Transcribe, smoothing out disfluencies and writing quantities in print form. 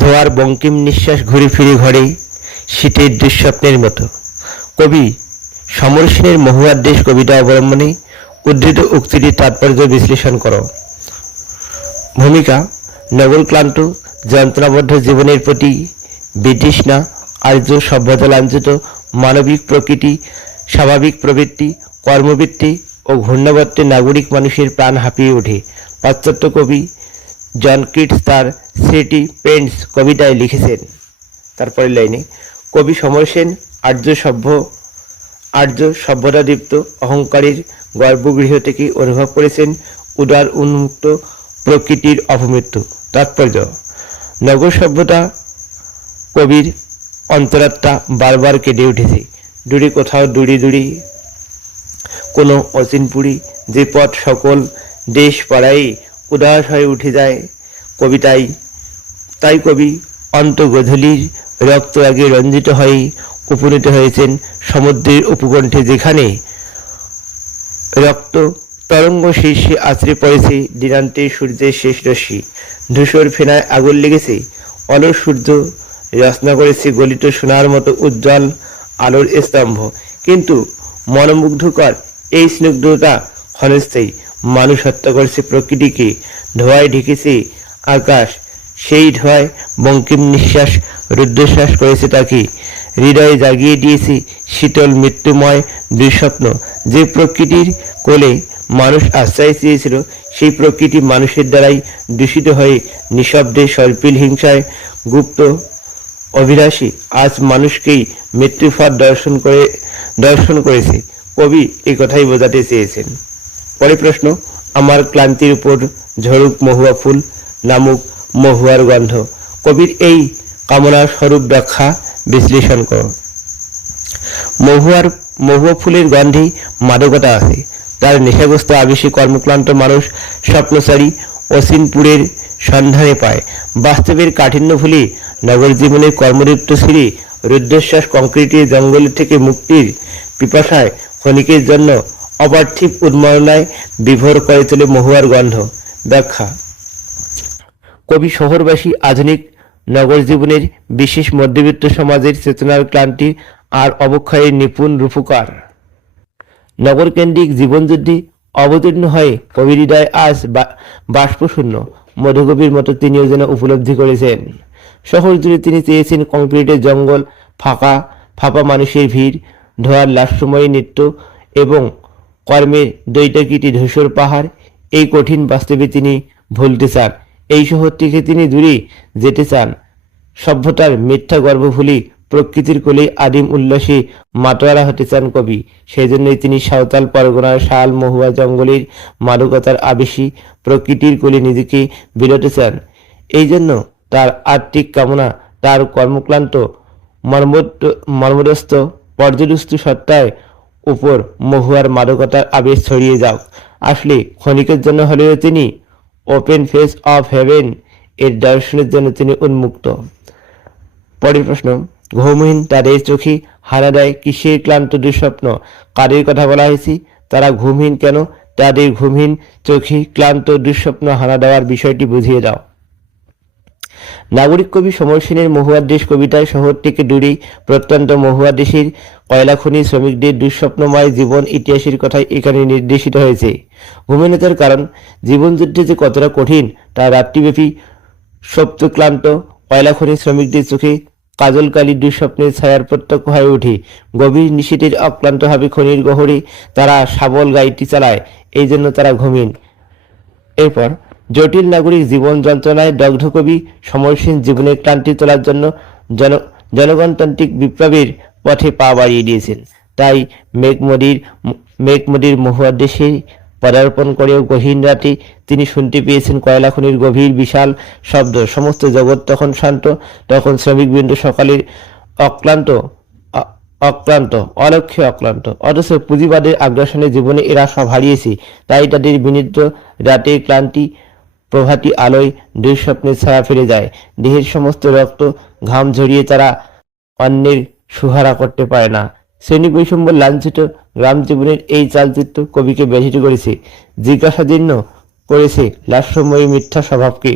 ধোয়ার বঙ্কিম নিঃশ্বাস ঘুরে ফিরে ঘরে শীতের দুঃস্বপ্নের মতো। কবি সমর সেনের মহুয়ার দেশ কবিতা অবলম্বনে উদ্ধৃত উক্তিটির তাৎপর্য বিশ্লেষণ করো। ভূমিকা: নগর ক্লান্ত যন্ত্রণাবদ্ধ জীবনের প্রতি বিতৃষ্ণা, আর্য সভ্যতা লাঞ্ছিত মানবিক প্রকৃতি, স্বাভাবিক প্রবৃত্তি, কর্মবৃত্তি ও ঘূর্ণাবর্তে নাগরিক মানুষের প্রাণ হাঁপিয়ে ওঠে। পাশ্চাত্য কবি জন কিটস তার সিটি পেন্টস কবিতায় লিখেছেন। তারপরের লাইনে কবি সমর সেন আর্য সভ্যতাদীপ্ত অহংকারীর গর্ভগৃহ থেকে অনুভব করেছেন উদার উন্মুক্ত প্রকৃতির অপমৃত্যু। তাৎপর্য: নগর সভ্যতা কবির অন্তরাত্মা বারবার কেঁদে উঠেছে। দূরে কোথাও দূরে কোনো অচিনপুরী যে পথ সকল দেশ পাড়ায় উদাস হয়ে উঠে যায় কবিতায়, তাই কবি অন্তগধূলির রক্ত আগে রঞ্জিত হয়ে উপনীত হয়েছেন সমুদ্রের উপকণ্ঠে, যেখানে রক্ত তরঙ্গ শীর্ষে আছড়ে পড়েছে দিনান্তের সূর্যের শেষ রশ্মি। ধূসর ফেনায় আগুন লেগেছে, অলস সূর্য রচনা করেছে গলিত সোনার মতো উজ্জ্বল আলোর স্তম্ভ। কিন্তু মনোমুগ্ধকর এই স্নিগ্ধতা ক্ষণস্থায়ী। মানুষ হত্যা করেছে প্রকৃতিকে, ধোঁয়ায় ঢেকেছে আকাশ, সেই ধোঁয়ায় বঙ্কিম নিঃশ্বাস রুদ্ধশ্বাস করেছে তাকে, হৃদয়ে জাগিয়ে দিয়েছে শীতল মৃত্যুময় দুঃস্বপ্ন। যে প্রকৃতির কোলে মানুষ আশ্রয় চেয়েছিল, সেই প্রকৃতি মানুষের দ্বারাই দূষিত হয়ে নিঃশব্দে সর্পিল হিংসায় গুপ্ত অভিলাষী আজ মানুষকেই মৃত্যুফার দর্শন করেছে। কবি এই কথাই বোঝাতে চেয়েছেন। পরে প্রশ্ন: আমার ক্লান্তির উপর ঝরুক মহুয়া ফুল, নামুক মহুয়ার গন্ধ। কবির এই কামনার স্বরূপ ব্যাখ্যা বিশ্লেষণ করো। মহুয়া ফুলের গন্ধে মাদকতা আছে। তার নেশাগ্রস্ত আবেশে কর্মক্লান্ত মানুষ স্বপ্নচারী অচিনপুরের সন্ধানে পায়। বাস্তবের কাঠিন্য ভুলে নগর জীবনের কর্মদীপ্ত ছিঁড়ে রুদ্ধশ্বাস কংক্রিটের জঙ্গল থেকে মুক্তির পিপাসায় ক্ষণিকের জন্য অপার্থিব উন্মাদনায় বিভোর করে তোলে মহুয়ার গন্ধ। ব্যাখ্যা: কবি শহরবাসী আধুনিক নগর জীবনের বিশেষ মধ্যবিত্ত সমাজের চেতনার ক্লান্তি আর অবক্ষয়ের নিপুণ রূপকার। নগরকেন্দ্রিক জীবনযুদ্ধে অবতীর্ণ হয়ে কবির হৃদয় আজ বাষ্পশূন্য। মধুকবির মতো তিনিও যেন উপলব্ধি করেছেন। শহর জুড়ে তিনি চেয়েছেন কংক্রিটের জঙ্গল, ফাঁপা মানুষের ভিড়, ধোঁয়ার লাস্যময়ী নৃত্য এবং কর্মের দৈত্যকৃতি ধূসর পাহাড়। এই কঠিন বাস্তবে তিনি ভুলতে চান। এই শহর থেকে তিনি দূরে যেতে চান। সভ্যতার মিথ্যা গর্ব ভুলে প্রকৃতির কোলে আদিম উল্লাসে মাতোয়ারা হতে চান কবি। সেই জন্যই তিনি সাঁওতাল পরগনার শাল মহুয়া জঙ্গলের মাদকতার আবেশী প্রকৃতির কোলে নিজেকে বিলোতে চান। এই জন্য তার আত্মিক কামনা তার কর্মক্লান্ত মর্মদস্ত পর্যদুস্তু সত্তার উপর মহুয়ার মাদকতার আবেশ ছড়িয়ে যাক। আসলে ক্ষণিকের জন্য হলেও তিনি ওপেন ফেস অফ হেভেন এর দর্শনের জন্য তিনি উন্মুক্ত। পরের প্রশ্ন: ঘুমহীন তাদের চোখে হানা দেয় কিসের ক্লান্ত দুঃস্বপ্ন? কাদের কথা বলা হয়েছে? তারা ঘুমহীন কেন? তাদের ঘুমহীন চোখে ক্লান্ত দুঃস্বপ্ন হানা দেওয়ার বিষয়টি বুঝিয়ে দাও। নাগরিক কবি সমর সেনের মহুয়ার দেশ কবিতায় শহর থেকে দূরে প্রত্যন্ত মহুয়া দেশের কয়লাখনি শ্রমিকদের দুঃস্বপ্নময় জীবন ইতিহাসের কথাই এখানে নির্দেশিত হয়েছে। ঘুমহীনতার কারণ জীবনযুদ্ধে যে কতটা কঠিন তা রাত্রিব্যাপী সপ্তক্লান্ত কয়লাখনি শ্রমিকদের চোখে কাজলকালীর দুঃস্বপ্নের ছায়ার প্রত্যক্ষ হয়ে ওঠে। গভীর নিশীথের অক্লান্তভাবে খনির গহরে তারা শাবল গাড়িটি চালায়, এই জন্য তারা ঘুমহীন। এরপর জটিল নাগরিক জীবন যন্ত্রণায় দগ্ধ কবি সমর সেন জীবনের ক্লান্তি তোলার জন্য জনগণতান্ত্রিক বিপ্লবের পথে পা বাড়িয়ে দিয়েছেন। তাই মেঘমদির মহুয়ার দেশে পদার্পণ করেও গহীন রাতে তিনি শুনতে পেয়েছেন কয়লাখনির গভীর বিশাল শব্দ। সমস্ত জগৎ তখন শান্ত, তখন শ্রমিকবৃন্দ সকালের অলক্ষ্যে অক্লান্ত। অথচ পুঁজিবাদের আগ্রাসনে জীবনে এরা সব হারিয়েছে। তাই তাদের বিনিদ্র রাতের ক্লান্তি প্রভাতী আলোয় দুঃস্বপ্নের ছায়া ফেলে যায়। দেহের সমস্ত রক্ত ঘাম ঝরিয়ে তারা অন্যের সুহারা করতে পারে না। শ্রেণী বৈষম্য লাঞ্ছিত গ্রাম জীবনের এই চালচিত্র কবিকে ব্যথিত করেছে, জিজ্ঞাসাজীর্ণ করেছে লাস্যময়ী মিথ্যা স্বভাবকে।